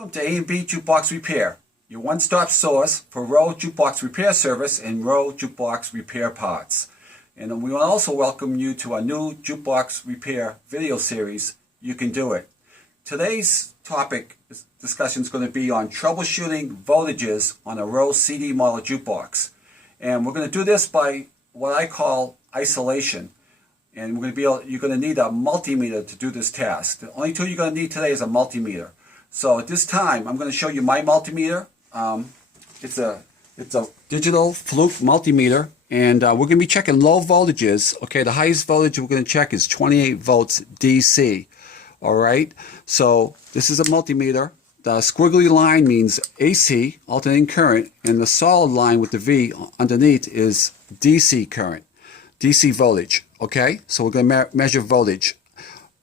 Welcome to A&B Jukebox Repair, your one-stop source for rowe jukebox repair service and rowe jukebox repair parts. And we will also welcome you to our new jukebox repair video series, You Can Do It. Today's topic discussion is going to be on troubleshooting voltages on a rowe CD model jukebox. And we're going to do this by what I call isolation. And you're going to need a multimeter to do this task. The only tool you're going to need today is a multimeter. So at this time, I'm going to show you my multimeter. It's a digital fluke multimeter, and we're going to be checking low voltages. Okay, the highest voltage we're going to check is 28 volts DC. All right, so this is a multimeter. The squiggly line means AC, alternating current, and the solid line with the V underneath is DC current, DC voltage. Okay, so we're going to measure voltage.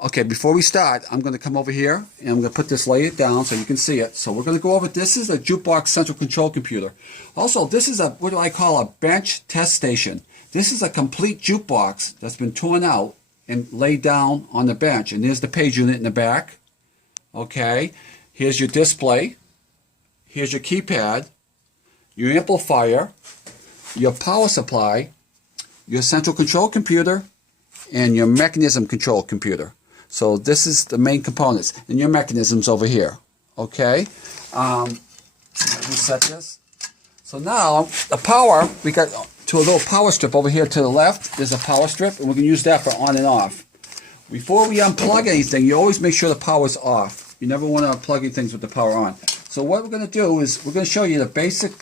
Okay, before we start, I'm going to come over here and I'm going to lay it down so you can see it. So we're going to go over, this is a jukebox central control computer. Also, this is what I call a bench test station. This is a complete jukebox that's been torn out and laid down on the bench. And there's the page unit in the back. Okay, here's your display. Here's your keypad, your amplifier, your power supply, your central control computer, and your mechanism control computer. So this is the main components, and your mechanisms over here. Okay, reset this. So now the power, we got to a little power strip over here to the left. There's a power strip, and we can use that for on and off. Before we unplug anything, you always make sure the power is off. You never want to unplug things with the power on. So what we're going to do is we're going to show you the basic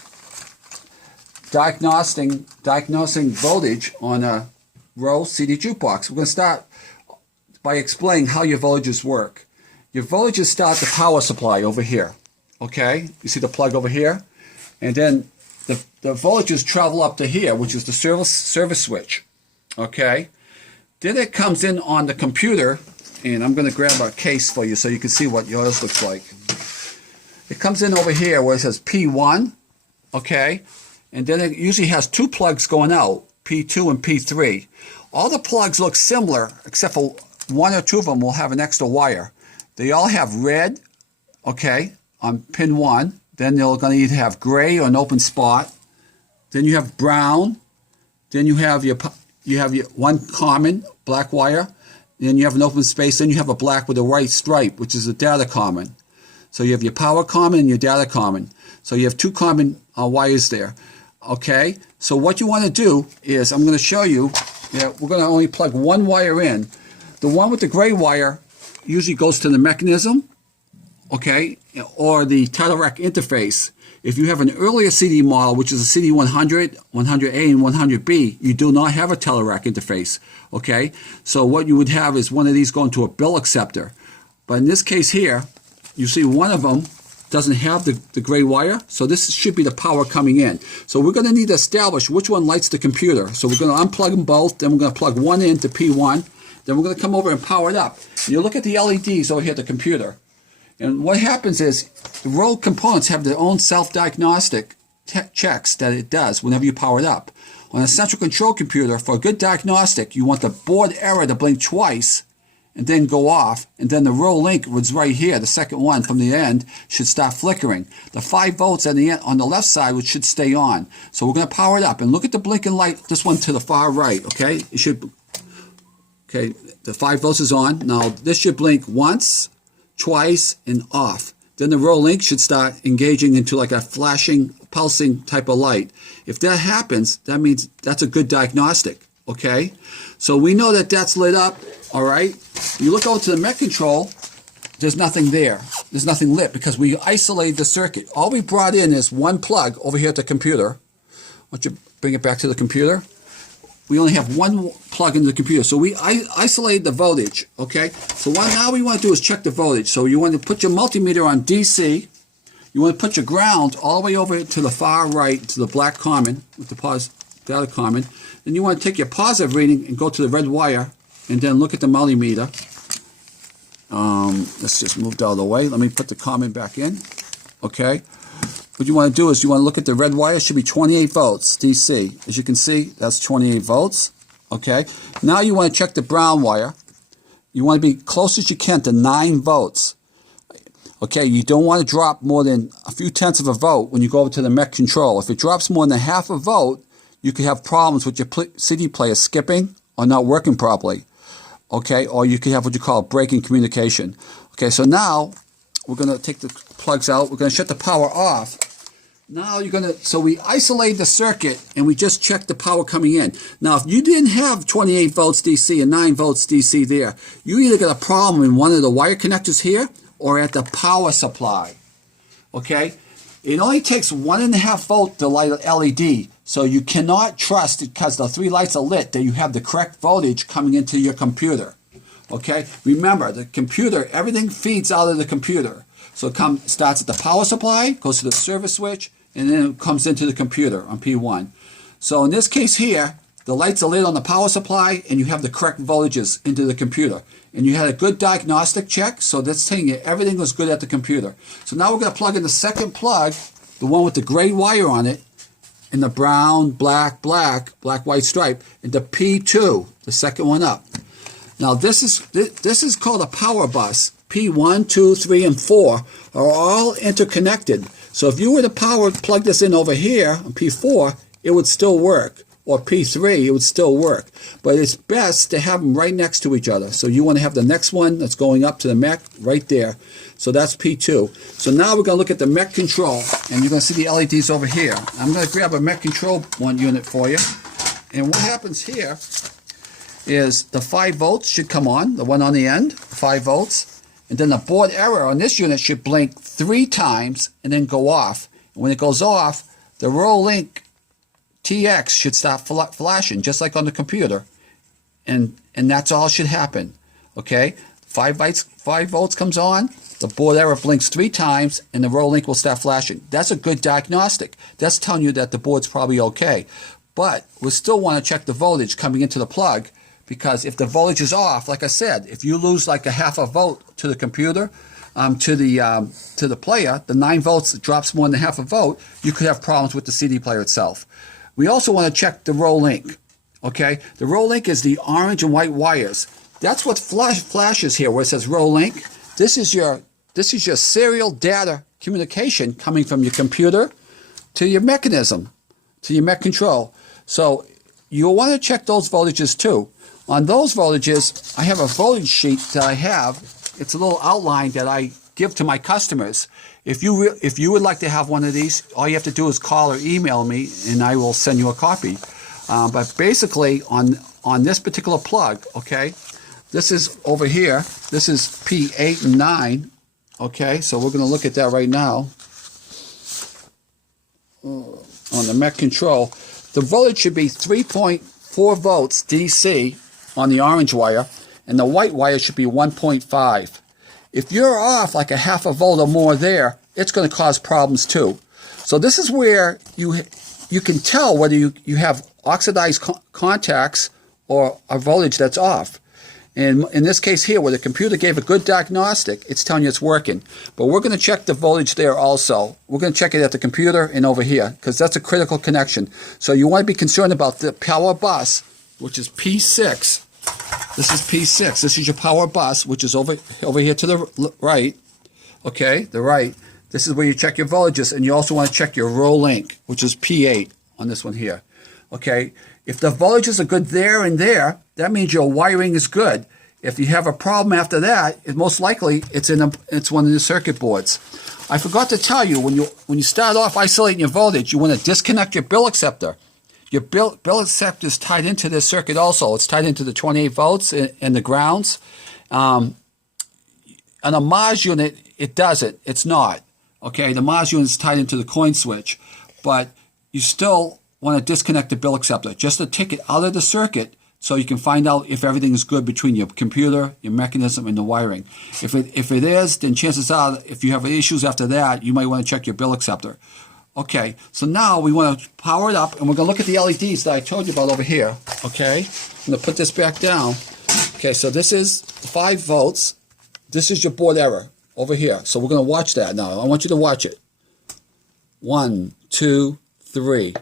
diagnosing voltage on a rowe CD jukebox. We're going to start by explaining how your voltages work. Your voltages start the power supply over here. Okay, you see the plug over here, and then the voltages travel up to here, which is the service switch. Okay, then it comes in on the computer, and I'm going to grab a case for you so you can see what yours looks like. It comes in over here where it says P1. Okay, and then it usually has two plugs going out, P2 and P3. All the plugs look similar, except for one or two of them will have an extra wire. They all have red, okay, on pin 1. Then they're going to either have gray or an open spot. Then you have brown. Then you have your one common black wire. Then you have an open space. Then you have a black with a white stripe, which is a data common. So you have your power common and your data common. So you have two common wires there. Okay, so what you want to do is, I'm going to show you, we're going to only plug one wire in. The one with the gray wire usually goes to the mechanism, okay, or the title rack interface. If you have an earlier CD model, which is a CD 100, 100A, and 100B, you do not have a title rack interface, okay? So what you would have is one of these going to a bill acceptor. But in this case here, you see one of them doesn't have the gray wire, so this should be the power coming in. So we're going to need to establish which one lights the computer. So we're going to unplug them both, then we're going to plug one into P1, then we're going to come over and power it up. And you look at the LEDs over here at the computer, and what happens is the rowe components have their own self-diagnostic checks that it does whenever you power it up. On a central control computer, for a good diagnostic, you want the board error to blink twice and then go off, and then the rowe link was right here, the second one from the end, should start flickering. The 5 volts on the end, on the left side, which should stay on. So we're going to power it up, and look at the blinking light, this one to the far right, okay? It should, okay, the 5 volts is on. Now this should blink once, twice, and off. Then the rowe link should start engaging into like a flashing, pulsing type of light. If that happens, that means that's a good diagnostic, okay? So we know that that's lit up, all right? You look over to the Met control, there's nothing there. There's nothing lit because we isolated the circuit. All we brought in is one plug over here at the computer. Why don't you bring it back to the computer? We only have one plug into the computer. So we isolated the voltage, okay? So what now we want to do is check the voltage. So you want to put your multimeter on DC. You want to put your ground all the way over to the far right, to the black common, with the data common. Then you want to take your positive reading and go to the red wire, and then look at the multimeter. Let's just move out of the way. Let me put the common back in, okay? What you want to do is you want to look at the red wire. It should be 28 volts DC. As you can see, that's 28 volts. Okay. Now you want to check the brown wire. You want to be close as you can to 9 volts. Okay, you don't want to drop more than a few tenths of a volt when you go over to the mech control. If it drops more than half a volt, you could have problems with your CD player skipping or not working properly. Okay, or you could have what you call breaking communication. Okay, so now we're going to take the plugs out. We're going to shut the power off. Now so we isolate the circuit and we just check the power coming in. Now, if you didn't have 28 volts DC and 9 volts DC there, you either got a problem in one of the wire connectors here or at the power supply. Okay? It only takes 1.5 volt to light an LED, so you cannot trust, because the 3 lights are lit, that you have the correct voltage coming into your computer. Okay? Remember, the computer, everything feeds out of the computer. So it starts at the power supply, goes to the service switch, and then it comes into the computer on P1. So in this case here, the lights are lit on the power supply, and you have the correct voltages into the computer. And you had a good diagnostic check, so that's telling you everything was good at the computer. So now we're going to plug in the second plug, the one with the gray wire on it, and the brown, black, white stripe, into P2, the second one up. Now this is called a power bus. P1, 2, 3, and 4 are all interconnected. So if you were to plug this in over here on P4, it would still work. Or P3, it would still work. But it's best to have them right next to each other. So you want to have the next one that's going up to the mech right there. So that's P2. So now we're going to look at the mech control. And you're going to see the LEDs over here. I'm going to grab a mech control unit for you. And what happens here is the 5 volts should come on, the one on the end, 5 volts. And then the board error on this unit should blink 3 times and then go off. And when it goes off, the row link TX should start flashing, just like on the computer. And that's all should happen. Okay? 5 volts comes on, the board error blinks 3 times, and the row link will start flashing. That's a good diagnostic. That's telling you that the board's probably okay. But we still want to check the voltage coming into the plug, because if the voltage is off, like I said, if you lose like a half a volt to the computer, to the player, the 9 volts drops more than half a volt, you could have problems with the CD player itself. We also want to check the row link. Okay, the row link is the orange and white wires. That's what flashes here, where it says row link. This is your serial data communication coming from your computer to your mechanism, to your mech control. So you'll want to check those voltages too. On those voltages, I have a voltage sheet that I have. It's a little outline that I give to my customers. If you would like to have one of these, all you have to do is call or email me, and I will send you a copy. But basically, on this particular plug, okay, this is over here. This is P8 and 9. Okay, so we're going to look at that right now. On the mech control, the voltage should be 3.4 volts DC on the orange wire, and the white wire should be 1.5. If you're off like a half a volt or more there, it's going to cause problems too. So this is where you can tell whether you have oxidized contacts or a voltage that's off. And in this case here, where the computer gave a good diagnostic, it's telling you it's working. But we're going to check the voltage there also. We're going to check it at the computer and over here, because that's a critical connection. So you want to be concerned about the power bus, which is P6. This is P6. This is your power bus, which is over here to the right. Okay, the right. This is where you check your voltages, and you also want to check your row link, which is P8 on this one here. Okay, if the voltages are good there and there, that means your wiring is good. If you have a problem after that, most likely it's one of the circuit boards. I forgot to tell you, when you start off isolating your voltage, you want to disconnect your bill acceptor. Your bill acceptor is tied into this circuit also. It's tied into the 28 volts and the grounds. On a MOS unit, it doesn't. It's not. Okay, the MOS unit is tied into the coin switch. But you still want to disconnect the bill acceptor just to take it out of the circuit, so you can find out if everything is good between your computer, your mechanism, and the wiring. If it is, then chances are, if you have issues after that, you might want to check your bill acceptor. Okay, so now we want to power it up, and we're going to look at the LEDs that I told you about over here. Okay, I'm going to put this back down. Okay, so this is 5 volts. This is your board error over here. So we're going to watch that now. I want you to watch it. 1, 2, 3.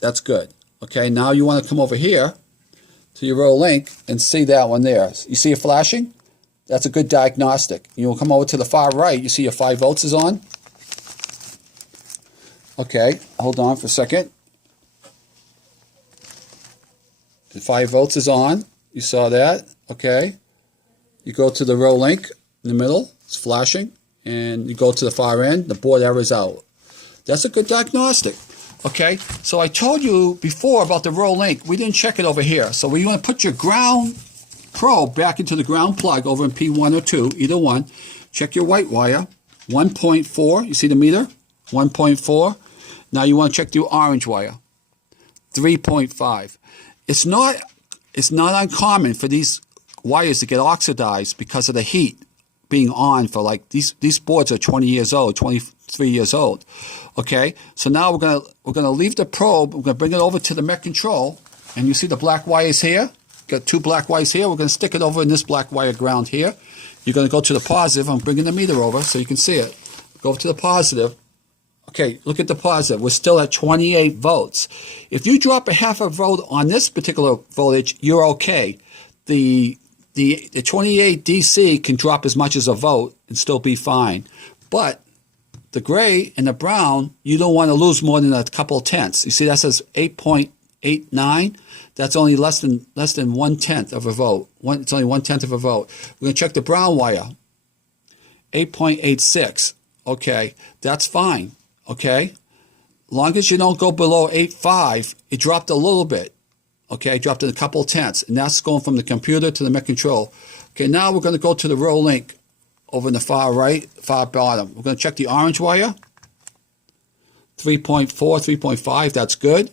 That's good. Okay, now you want to come over here to your row link and see that one there. You see it flashing? That's a good diagnostic. You'll come over to the far right. You see your 5 volts is on. Okay, hold on for a second. The 5 volts is on. You saw that. Okay. You go to the row link in the middle. It's flashing. And you go to the far end. The board error is out. That's a good diagnostic. Okay. So I told you before about the row link. We didn't check it over here. So we want to put your ground probe back into the ground plug over in P1 or 2, either one. Check your white wire. 1.4. You see the meter? 1.4. Now you want to check the orange wire. 3.5. It's not uncommon for these wires to get oxidized because of the heat being on for like these boards are 20 years old, 23 years old. Okay, so now we're gonna leave the probe. We're gonna bring it over to the mech control, and you see the black wires here. Got 2 black wires here. We're gonna stick it over in this black wire ground here. You're gonna go to the positive. I'm bringing the meter over so you can see it. Go to the positive. Okay, look at the positive. We're still at 28 volts. If you drop a half a volt on this particular voltage, you're okay. The 28 DC can drop as much as a volt and still be fine. But the gray and the brown, you don't want to lose more than a couple tenths. You see that says 8.89? That's only less than 1/10 of a volt. It's only 1/10 of a volt. We're going to check the brown wire. 8.86. Okay, that's fine. Okay, long as you don't go below 8.5, it dropped a little bit. Okay, it dropped in a couple tenths, and that's going from the computer to the mech control. Okay, now we're going to go to the row link over in the far right, far bottom. We're going to check the orange wire. 3.4, 3.5, that's good.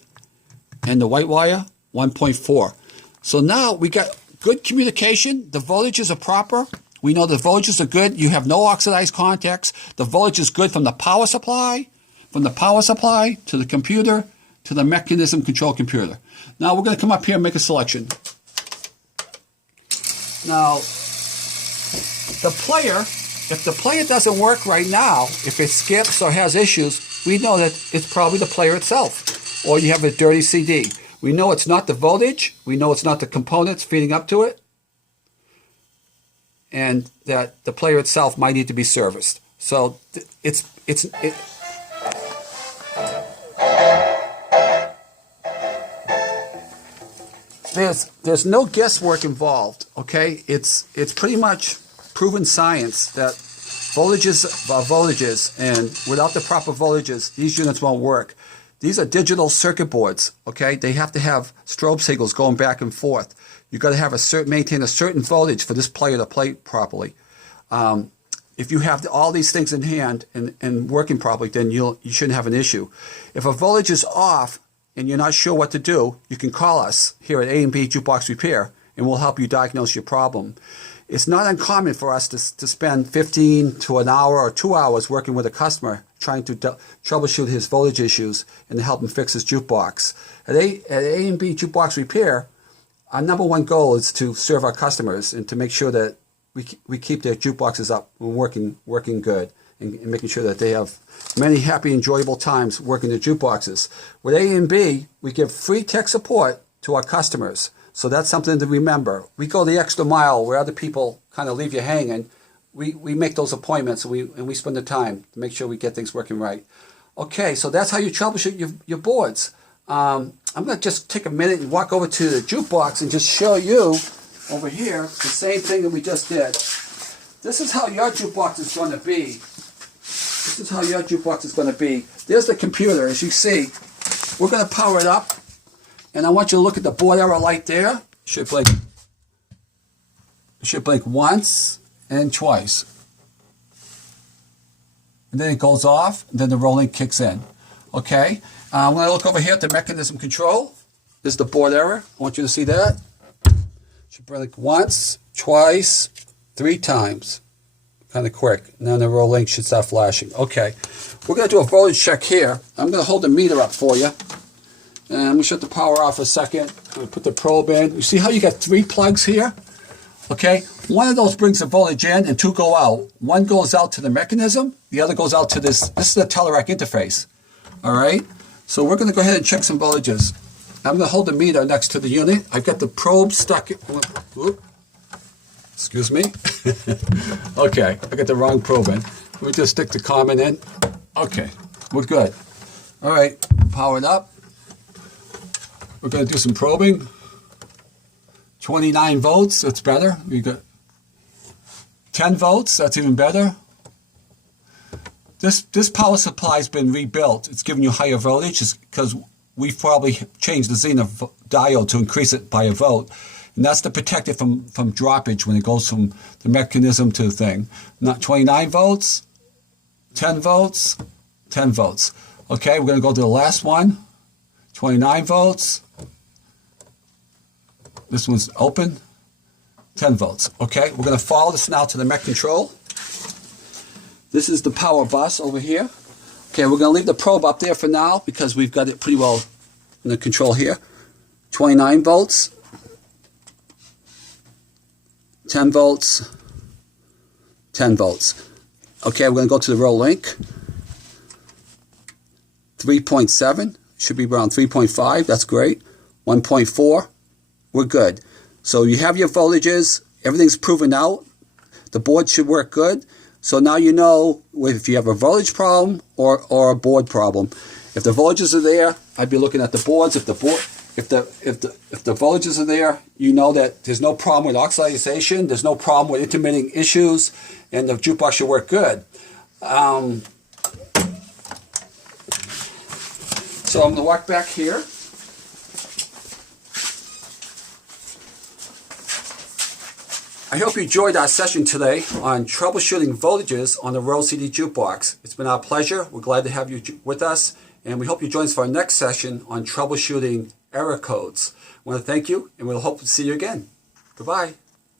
And the white wire, 1.4. So now we got good communication. The voltages are proper. We know the voltages are good. You have no oxidized contacts. The voltage is good from the power supply. From the power supply to the computer to the mechanism control computer. Now we're going to come up here and make a selection. Now, the player, if the player doesn't work right now, if it skips or has issues, we know that it's probably the player itself. Or you have a dirty CD. We know it's not the voltage. We know it's not the components feeding up to it. And that the player itself might need to be serviced. So There's no guesswork involved, okay? It's pretty much proven science that voltages are voltages, and without the proper voltages, these units won't work. These are digital circuit boards, okay? They have to have strobe signals going back and forth. You've got to have maintain a certain voltage for this player to play properly. If you have all these things in hand and working properly, then you shouldn't have an issue. If a voltage is off, and you're not sure what to do, you can call us here at A&B Jukebox Repair, and we'll help you diagnose your problem. It's not uncommon for us to spend 15 to an hour or 2 hours working with a customer trying to troubleshoot his voltage issues and to help him fix his jukebox. At A&B Jukebox Repair, our number one goal is to serve our customers and to make sure that we keep their jukeboxes up and working good. And making sure that they have many happy, enjoyable times working the jukeboxes. With A&B, we give free tech support to our customers. So that's something to remember. We go the extra mile where other people kind of leave you hanging. We make those appointments, and we spend the time to make sure we get things working right. Okay, so that's how you troubleshoot your boards. I'm going to just take a minute and walk over to the jukebox and just show you over here the same thing that we just did. This is how your jukebox is going to be. This is how your jukebox is going to be. There's the computer, as you see. We're going to power it up. And I want you to look at the board error light there. It should blink once and twice. And then it goes off, and then the rolling kicks in. Okay? I'm going to look over here at the mechanism control. This is the board error. I want you to see that. It should blink once, twice, 3 times. Kind of quick. And then the row link should start flashing. Okay. We're going to do a voltage check here. I'm going to hold the meter up for you. And I'm going to shut the power off for a second. I'm going to put the probe in. You see how you got 3 plugs here? Okay. One of those brings the voltage in and 2 go out. One goes out to the mechanism. The other goes out to this. This is the Telerac interface. All right. So we're going to go ahead and check some voltages. I'm going to hold the meter next to the unit. I've got the probe stuck. Whoop. Excuse me. Okay, I got the wrong probe in. Let me just stick the common in. Okay, we're good. All right, power it up. We're going to do some probing. 29 volts, that's better. We got 10 volts, that's even better. This power supply's been rebuilt. It's giving you higher voltage because we've probably changed the Zener diode to increase it by a volt. And that's to protect it from droppage when it goes from the mechanism to the thing. Not 29 volts, 10 volts, 10 volts. Okay, we're going to go to the last one. 29 volts. This one's open. 10 volts. Okay, we're going to follow this now to the mech control. This is the power bus over here. Okay, we're going to leave the probe up there for now because we've got it pretty well in the control here. 29 volts. 10 volts. 10 volts. Okay, we're going to go to the row link. 3.7. Should be around 3.5. That's great. 1.4. We're good. So you have your voltages. Everything's proven out. The board should work good. So now you know if you have a voltage problem or a board problem. If the voltages are there, I'd be looking at the boards. If the voltages are there, you know that there's no problem with oxidization. There's no problem with intermittent issues, and the jukebox should work good. So I'm going to walk back here. I hope you enjoyed our session today on troubleshooting voltages on the Rowe CD jukebox. It's been our pleasure. We're glad to have you with us, and we hope you join us for our next session on troubleshooting error codes. I want to thank you, and we'll hope to see you again. Goodbye.